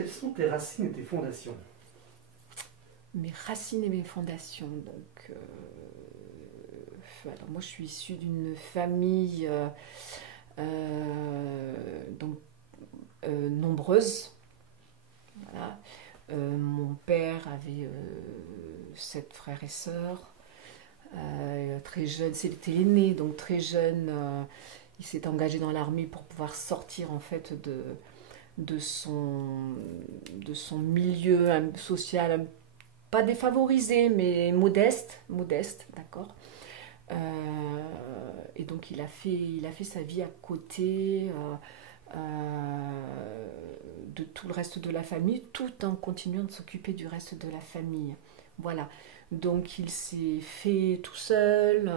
Quelles sont tes racines et tes fondations? Mes racines et mes fondations. Alors moi, je suis issue d'une famille donc nombreuse. Voilà. Mon père avait 7 frères et sœurs. Très jeune, c'était l'aîné, donc très jeune, il s'est engagé dans l'armée pour pouvoir sortir en fait de, son, de son milieu social, pas défavorisé, mais modeste, d'accord. Et donc il a fait sa vie à côté de tout le reste de la famille, tout en continuant de s'occuper du reste de la famille. Voilà. Donc il s'est fait tout seul.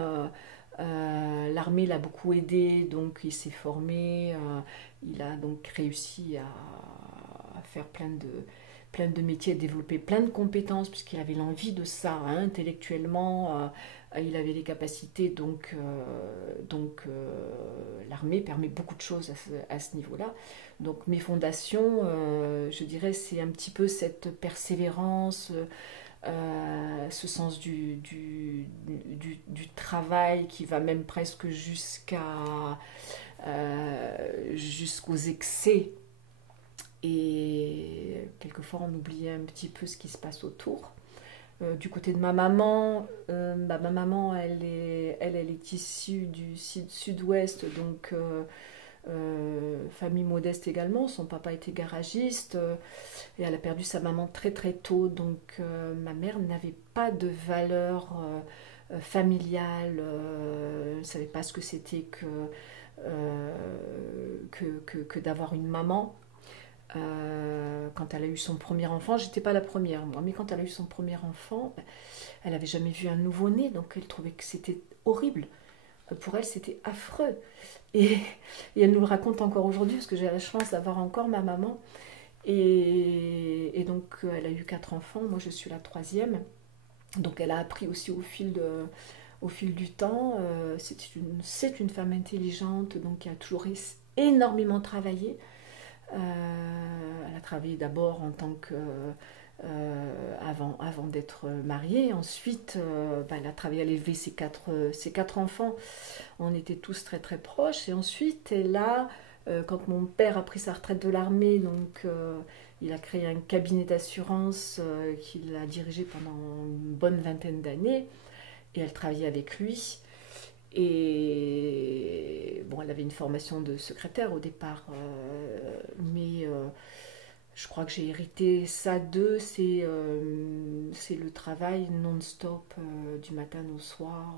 L'armée l'a beaucoup aidé, donc il s'est formé. Il a donc réussi à faire plein de métiers, à développer plein de compétences, puisqu'il avait l'envie de ça, hein, intellectuellement. Il avait les capacités, l'armée permet beaucoup de choses à ce niveau-là. Donc mes fondations, je dirais, c'est un petit peu cette persévérance, ce sens du travail qui va même presque jusqu'aux excès. Et quelquefois on oublie un petit peu ce qui se passe autour. Du côté de ma maman, elle est issue du sud-ouest, donc famille modeste également. Son papa était garagiste, et elle a perdu sa maman très très tôt, donc ma mère n'avait pas de valeur familiale, elle ne savait pas ce que c'était que d'avoir une maman. Quand elle a eu son premier enfant, j'étais pas la première moi, mais quand elle a eu son premier enfant, elle avait jamais vu un nouveau-né, donc elle trouvait que c'était horrible. Pour elle, c'était affreux. Et, et elle nous le raconte encore aujourd'hui, parce que j'ai la chance d'avoir encore ma maman. Et donc, elle a eu 4 enfants, moi je suis la troisième. Donc, elle a appris aussi au fil du temps. C'est une femme intelligente, donc qui a toujours énormément travaillé. Elle a travaillé d'abord en tant que avant d'être mariée. Ensuite, elle a travaillé à élever ses quatre enfants. On était tous très très proches. Et ensuite, quand mon père a pris sa retraite de l'armée, donc il a créé un cabinet d'assurance qu'il a dirigé pendant une bonne vingtaine d'années. Et elle travaillait avec lui. Et bon, elle avait une formation de secrétaire au départ, mais je crois que j'ai hérité ça d'eux. C'est le travail non-stop, du matin au soir,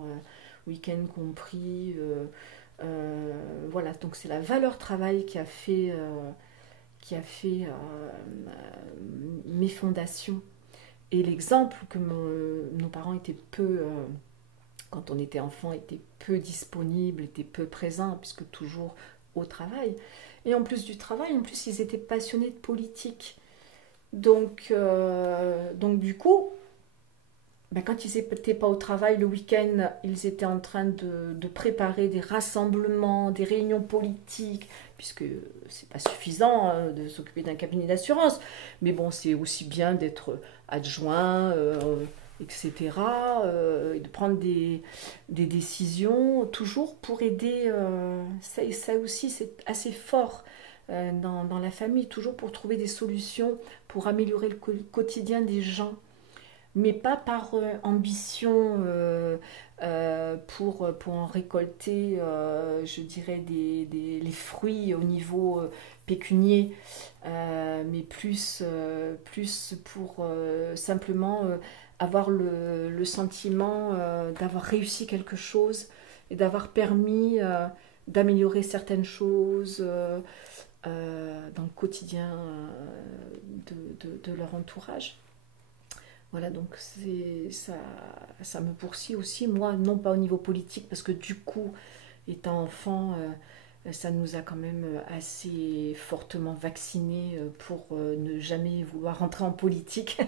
week-end compris. Voilà, donc c'est la valeur travail qui a fait mes fondations. Et l'exemple que nos parents étaient quand on était enfant, étaient peu disponibles, étaient peu présents, puisque toujours au travail. Et en plus du travail, en plus, ils étaient passionnés de politique. Donc du coup, quand ils n'étaient pas au travail le week-end, ils étaient en train de préparer des rassemblements, des réunions politiques, puisque c'est pas suffisant, hein, de s'occuper d'un cabinet d'assurance. Mais bon, c'est aussi bien d'être adjoint, etc., et de prendre des décisions, toujours pour aider. Ça aussi, c'est assez fort dans la famille, toujours pour trouver des solutions, pour améliorer le quotidien des gens, mais pas par ambition, pour en récolter, je dirais, les fruits au niveau pécunier, mais plus pour simplement avoir le sentiment d'avoir réussi quelque chose et d'avoir permis d'améliorer certaines choses dans le quotidien de leur entourage. Voilà, donc ça me poursuit aussi, moi, non pas au niveau politique, parce que du coup, étant enfant, ça nous a quand même assez fortement vaccinés pour ne jamais vouloir rentrer en politique,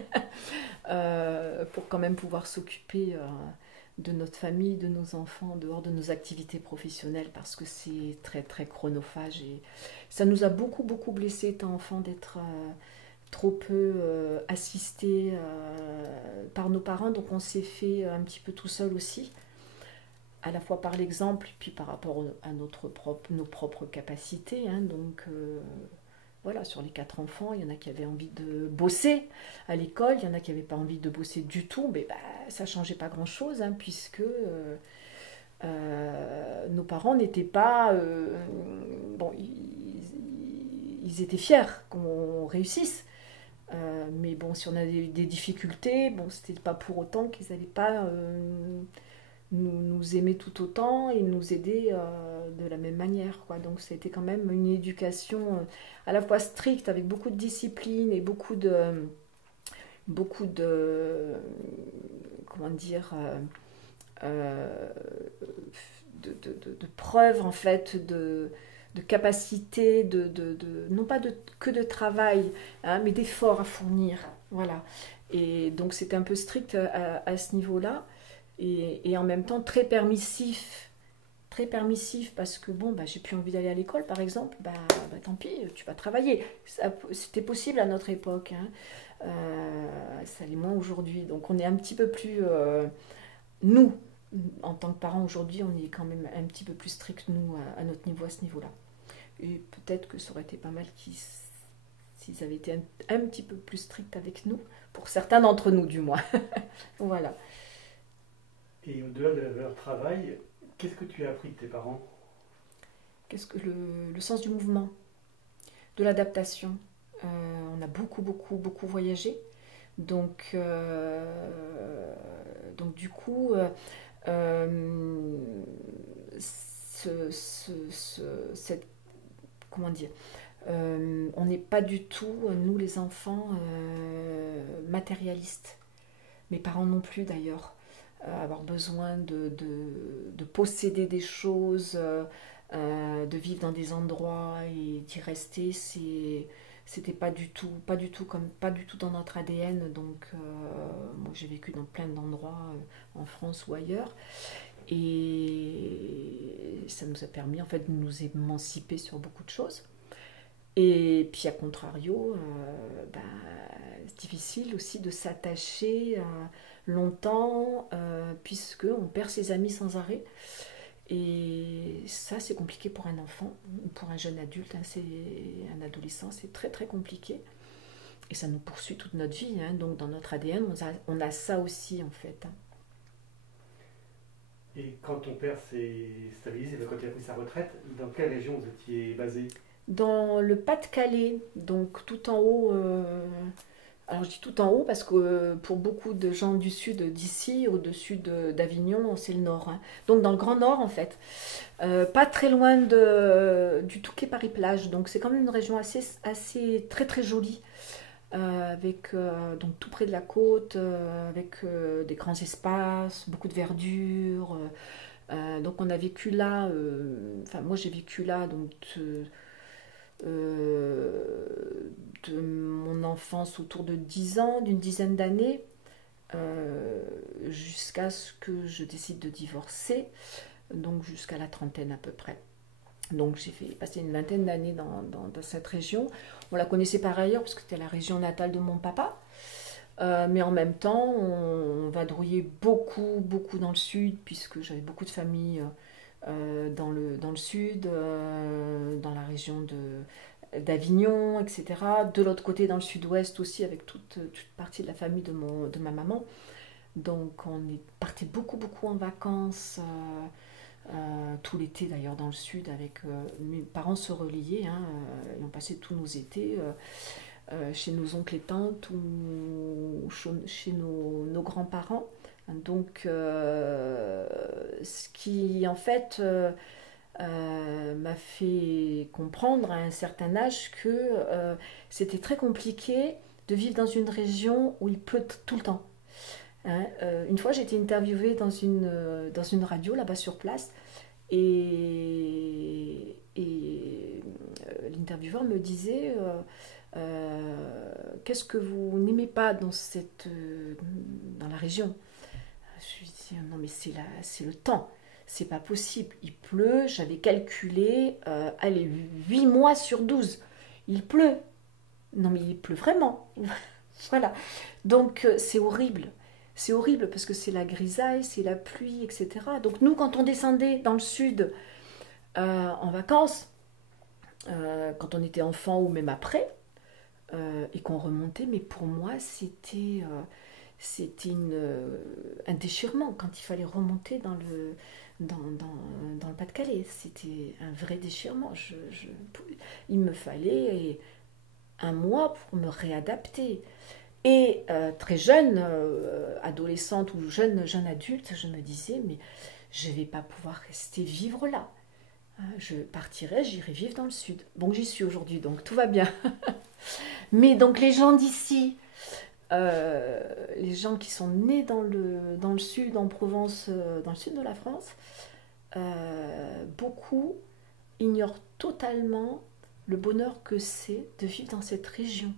pour quand même pouvoir s'occuper de notre famille, de nos enfants, en dehors de nos activités professionnelles, parce que c'est très très chronophage, et ça nous a beaucoup beaucoup blessés étant enfant trop peu assistés par nos parents, donc on s'est fait un petit peu tout seul aussi, à la fois par l'exemple, puis par rapport à nos propres capacités. Hein, donc voilà, sur les 4 enfants, il y en a qui avaient envie de bosser à l'école, il y en a qui n'avaient pas envie de bosser du tout, mais bah, ça ne changeait pas grand-chose, hein, puisque nos parents n'étaient pas... bon, ils étaient fiers qu'on réussisse. Mais bon, si on a des difficultés, bon, c'était pas pour autant qu'ils n'allaient pas nous aimer tout autant et nous aider de la même manière, quoi. Donc c'était quand même une éducation à la fois stricte, avec beaucoup de discipline et beaucoup de comment dire, de preuves en fait de capacité, non pas que de travail, hein, mais d'efforts à fournir. Voilà. Et donc c'était un peu strict à ce niveau-là, et en même temps très permissif parce que bon, bah, j'ai plus envie d'aller à l'école par exemple, bah, tant pis, tu vas travailler. C'était possible à notre époque, hein. Ça l'est moins aujourd'hui. Donc on est un petit peu plus... nous, en tant que parents aujourd'hui, on est quand même un petit peu plus strict, nous, à notre niveau, à ce niveau-là. Et peut-être que ça aurait été pas mal s'ils avaient été un petit peu plus stricts avec nous, pour certains d'entre nous du moins. Voilà. Et au-delà de leur travail, qu'est-ce que tu as appris de tes parents? Qu'est-ce que le sens du mouvement, de l'adaptation. On a beaucoup voyagé. Donc du coup, cette, comment dire, on n'est pas du tout, nous les enfants, matérialistes. Mes parents non plus d'ailleurs. Avoir besoin de posséder des choses, de vivre dans des endroits et d'y rester, c'était pas du tout dans notre ADN. Donc moi j'ai vécu dans plein d'endroits en France ou ailleurs, et ça nous a permis en fait de nous émanciper sur beaucoup de choses. Et puis à contrario, bah, c'est difficile aussi de s'attacher longtemps, puisque on perd ses amis sans arrêt. Et ça, c'est compliqué pour un enfant, pour un jeune adulte, hein, c'est un adolescent, c'est très compliqué. Et ça nous poursuit toute notre vie, hein. Donc dans notre ADN, on a ça aussi en fait, hein. Et quand ton père s'est stabilisé, quand il a pris sa retraite, dans quelle région vous étiez basé? Dans le Pas-de-Calais, donc tout en haut. Alors je dis tout en haut parce que pour beaucoup de gens du sud d'ici, au-dessus d'Avignon, c'est le nord, hein. Donc dans le Grand Nord en fait. Pas très loin du Touquet-Paris-Plage. Donc c'est quand même une région assez très jolie. Avec donc tout près de la côte, avec des grands espaces, beaucoup de verdure. Donc on a vécu là, enfin moi j'ai vécu là donc de mon enfance autour de 10 ans, d'une dizaine d'années, jusqu'à ce que je décide de divorcer, donc jusqu'à la trentaine à peu près. Donc j'ai passé une vingtaine d'années dans cette région. On la connaissait par ailleurs parce que c'était la région natale de mon papa. Mais en même temps, on vadrouillait beaucoup dans le sud, puisque j'avais beaucoup de familles dans le sud, dans la région d'Avignon, etc. De l'autre côté, dans le sud-ouest aussi, avec toute partie de la famille de ma maman. Donc on est parti beaucoup en vacances, tout l'été d'ailleurs dans le sud, avec mes parents se reliaient, hein, et on passait tous nos étés chez nos oncles et tantes ou chez nos grands-parents. Donc ce qui en fait m'a fait comprendre à un certain âge que c'était très compliqué de vivre dans une région où il pleut tout le temps. Hein, une fois, j'ai été interviewée dans une radio là-bas sur place, et l'intervieweur me disait qu'est-ce que vous n'aimez pas dans la région? Je lui dis non, mais c'est le temps. C'est pas possible. Il pleut, j'avais calculé, allez, 8 mois sur 12. Il pleut. Non, mais il pleut vraiment. Voilà. Donc, c'est horrible. C'est horrible parce que c'est la grisaille, c'est la pluie, etc. Donc, nous, quand on descendait dans le sud en vacances, quand on était enfant ou même après, et qu'on remontait, mais pour moi, c'était un déchirement quand il fallait remonter dans le Pas-de-Calais. C'était un vrai déchirement. Il me fallait un mois pour me réadapter. Et très jeune, adolescente ou jeune adulte, je me disais, mais je ne vais pas pouvoir rester vivre là. Je partirai, j'irai vivre dans le sud. Bon, j'y suis aujourd'hui, donc tout va bien. Mais donc les gens d'ici, les gens qui sont nés dans le sud, en Provence, dans le sud de la France, beaucoup ignorent totalement le bonheur que c'est de vivre dans cette région,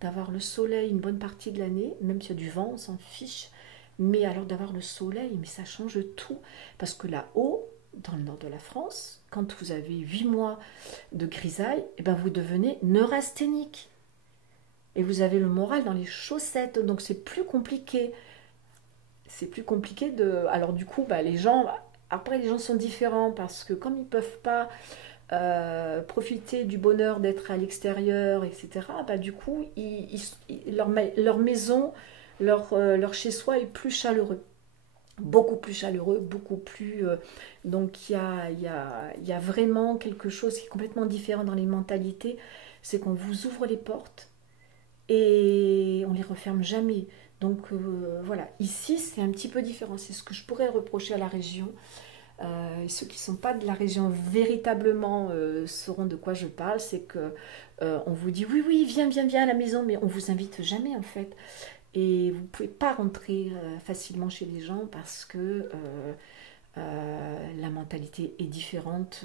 d'avoir le soleil une bonne partie de l'année, même s'il y a du vent, on s'en fiche, mais alors d'avoir le soleil, mais ça change tout, parce que là-haut, dans le nord de la France, quand vous avez 8 mois de grisaille, eh ben vous devenez neurasthénique. Et vous avez le moral dans les chaussettes, donc c'est plus compliqué. C'est plus compliqué de... Alors du coup, les gens... Après, les gens sont différents, parce que comme ils ne peuvent pas profiter du bonheur d'être à l'extérieur, etc., du coup, leur maison, leur chez-soi est plus chaleureux. Beaucoup plus chaleureux, beaucoup plus... donc il y a vraiment quelque chose qui est complètement différent dans les mentalités, c'est qu'on vous ouvre les portes et on les referme jamais. Donc voilà, ici c'est un petit peu différent, c'est ce que je pourrais reprocher à la région. Et ceux qui ne sont pas de la région véritablement sauront de quoi je parle, c'est que on vous dit oui, oui, viens, viens, viens à la maison, mais on vous invite jamais en fait. Et vous ne pouvez pas rentrer facilement chez les gens parce que la mentalité est différente.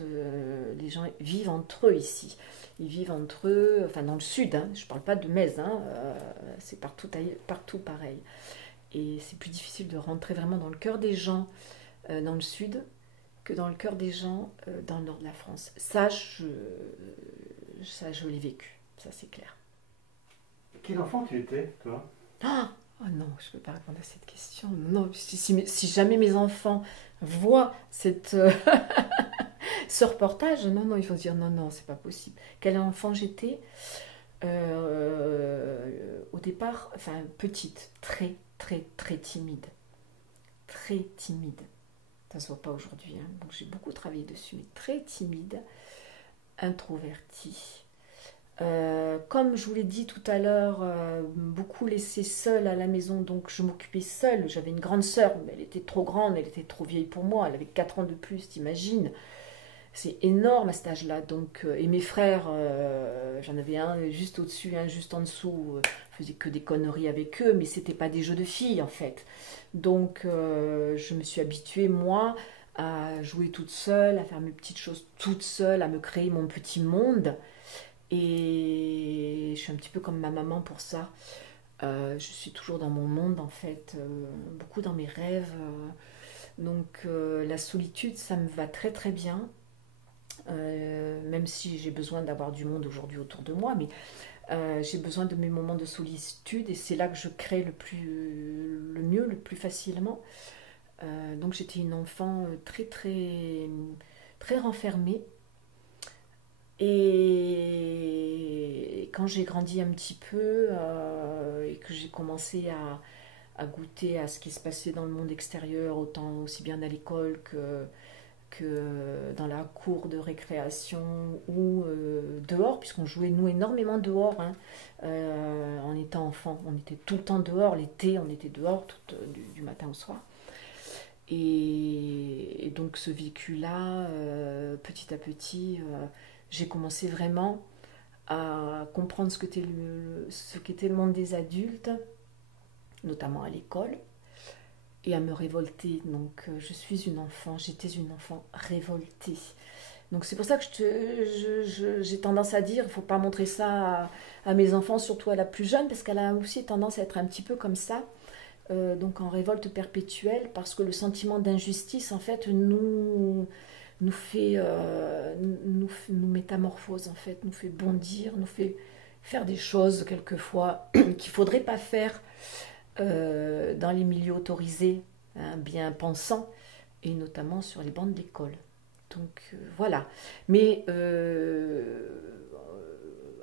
Les gens vivent entre eux ici. Ils vivent entre eux, enfin dans le sud, hein, je ne parle pas de Metz, hein, c'est partout pareil. Et c'est plus difficile de rentrer vraiment dans le cœur des gens dans le sud que dans le cœur des gens dans le nord de la France. Ça, je l'ai vécu, ça c'est clair. Quel enfant tu étais, toi? Ah oh non, je ne peux pas répondre à cette question. Non, si jamais mes enfants voient ce reportage, non, non, ils vont se dire non, non, c'est pas possible. Quel enfant j'étais au départ, enfin petite, très, très, très timide. Très timide. Ça ne se voit pas aujourd'hui, hein. Donc j'ai beaucoup travaillé dessus, mais très timide, introvertie. Comme je vous l'ai dit tout à l'heure, beaucoup laissée seule à la maison, donc je m'occupais seule. J'avais une grande sœur, mais elle était trop grande, elle était trop vieille pour moi, elle avait 4 ans de plus, t'imagines. C'est énorme à cet âge-là. Donc, et mes frères, j'en avais un juste au-dessus, un juste en dessous, je faisais que des conneries avec eux, mais c'était pas des jeux de filles en fait. Donc je me suis habituée, moi, à jouer toute seule, à faire mes petites choses toute seule, à me créer mon petit monde. Et je suis un petit peu comme ma maman pour ça. Je suis toujours dans mon monde en fait, beaucoup dans mes rêves. Donc la solitude, ça me va très très bien. Même si j'ai besoin d'avoir du monde aujourd'hui autour de moi, mais j'ai besoin de mes moments de solitude et c'est là que je crée le mieux, le plus facilement. Donc j'étais une enfant très très très renfermée. Et quand j'ai grandi un petit peu et que j'ai commencé à goûter à ce qui se passait dans le monde extérieur, autant aussi bien à l'école que dans la cour de récréation ou dehors, puisqu'on jouait nous énormément dehors, hein, en étant enfant. On était tout le temps dehors, l'été on était dehors du matin au soir. Et donc ce vécu-là, petit à petit, j'ai commencé vraiment à comprendre ce qu'était le monde des adultes, notamment à l'école, et à me révolter. Donc j'étais une enfant révoltée. Donc c'est pour ça que j'ai tendance à dire, il ne faut pas montrer ça à mes enfants, surtout à la plus jeune, parce qu'elle a aussi tendance à être un petit peu comme ça, donc en révolte perpétuelle, parce que le sentiment d'injustice, en fait, nous métamorphose, en fait, nous fait bondir, faire des choses quelquefois qu'il ne faudrait pas faire dans les milieux autorisés, hein, bien pensants, et notamment sur les bancs d'école. Donc voilà. Mais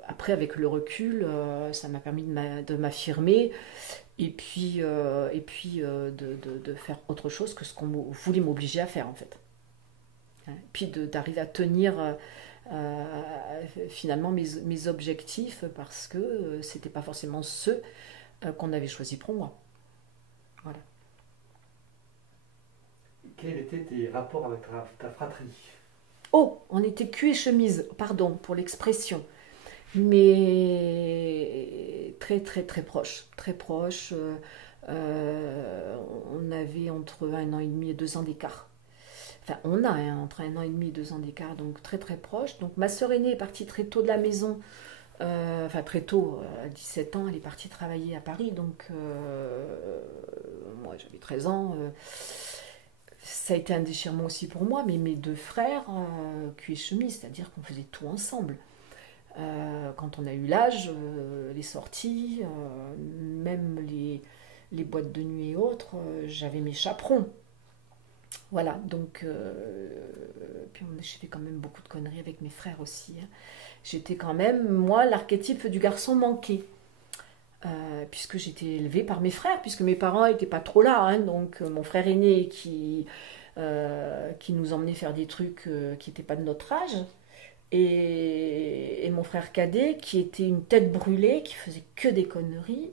après, avec le recul, ça m'a permis de m'affirmer et puis de faire autre chose que ce qu'on voulait m'obliger à faire en fait. Hein. Puis d'arriver à tenir finalement mes objectifs parce que c'était pas forcément ceux qu'on avait choisis pour moi. Voilà. Quels étaient tes rapports avec ta fratrie? Oh, on était cul et chemise, pardon pour l'expression, mais très très très proche, très proche. On avait entre 1 an et demi et 2 ans d'écart. Enfin, on a hein, entre 1 an et demi et 2 ans d'écart, donc très très proche. Donc ma sœur aînée est partie très tôt de la maison, enfin très tôt, à 17 ans, elle est partie travailler à Paris, donc moi j'avais 13 ans. Ça a été un déchirement aussi pour moi, mais mes deux frères, cul et chemise, c'est-à-dire qu'on faisait tout ensemble. Quand on a eu l'âge, les sorties, même les boîtes de nuit et autres, j'avais mes chaperons. Voilà, donc, puis j'ai fait quand même beaucoup de conneries avec mes frères aussi. Hein. J'étais quand même, moi, l'archétype du garçon manqué. Puisque j'étais élevée par mes frères, puisque mes parents n'étaient pas trop là. Hein, donc, mon frère aîné qui nous emmenait faire des trucs qui n'étaient pas de notre âge. Et mon frère cadet qui était une tête brûlée, qui faisait que des conneries.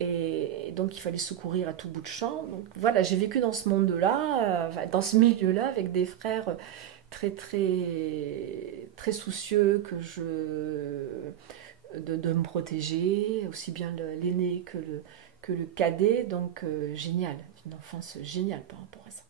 Et donc il fallait secourir à tout bout de champ. Donc voilà, j'ai vécu dans ce monde-là, dans ce milieu-là, avec des frères très très très soucieux de me protéger, aussi bien l'aîné que le cadet. Donc génial, une enfance géniale par rapport à ça.